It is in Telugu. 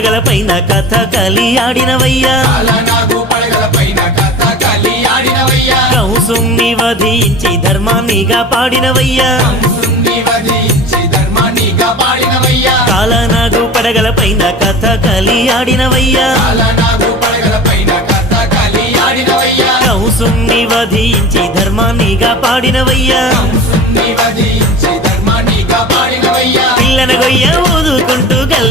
పడగల పైన కథ కలి ఆడినవయ్యా కంసుని వధించి ధర్మాన్నిగా పాడినవయ్యా కాలనాగు పడగల పైన కథ కలి ఆడినవయ్యా కంసుని వధించి ధర్మాన్నిగా పాడినవయ్యా పిల్లన గొయ్య ఊదుకుంటూ గల్లు